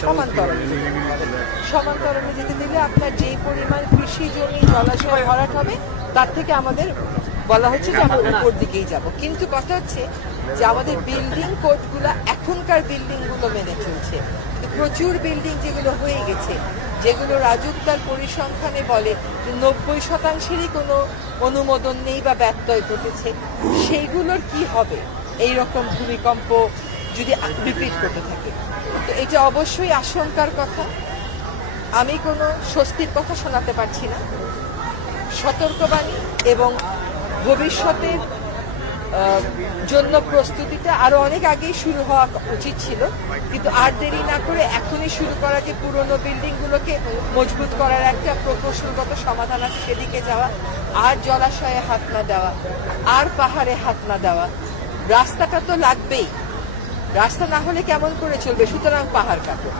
সমান্তরালে যেতে দিলে আপনার যেই পরিমাণ কৃষি জমি জলাশয় ভরাট হবে তার থেকে আমাদের বলা হচ্ছে যে আমরা উপর দিকেই যাব, কিন্তু কথা হচ্ছে যে আমাদের বিল্ডিং কোডগুলো এখনকার বিল্ডিং গুলো মেনে চলছে। প্রচুর বিল্ডিং যেগুলো হয়ে গেছে, যেগুলো রাজুকদার পরিসংখ্যানে বলে যে 90%-ই কোনো অনুমোদন নেই বা ব্যত্যয় ঘটেছে, সেইগুলোর কি হবে এই রকম ভূমিকম্প যদি রিপিট করতে থাকে? তো এটা অবশ্যই আশঙ্কার কথা। আমি কোনো স্বস্তির কথা শোনাতে পারছি না। সতর্কবাণী এবং ভবিষ্যতের জন্য প্রস্তুতিটা আরো অনেক আগেই শুরু হওয়া উচিত ছিল, কিন্তু আর দেরি না করে এখনই শুরু করা, যে পুরনো বিল্ডিং গুলোকে মজবুত করার একটা প্রকৌশলগত সমাধান আছে সেদিকে যাওয়া, আর জলাশয়ে হাত না দেওয়া, আর পাহাড়ে হাত না দেওয়া। রাস্তাটা তো লাগবেই, রাস্তা না হলে কেমন করে চলবে? সুতরাং পাহাড় কাটো।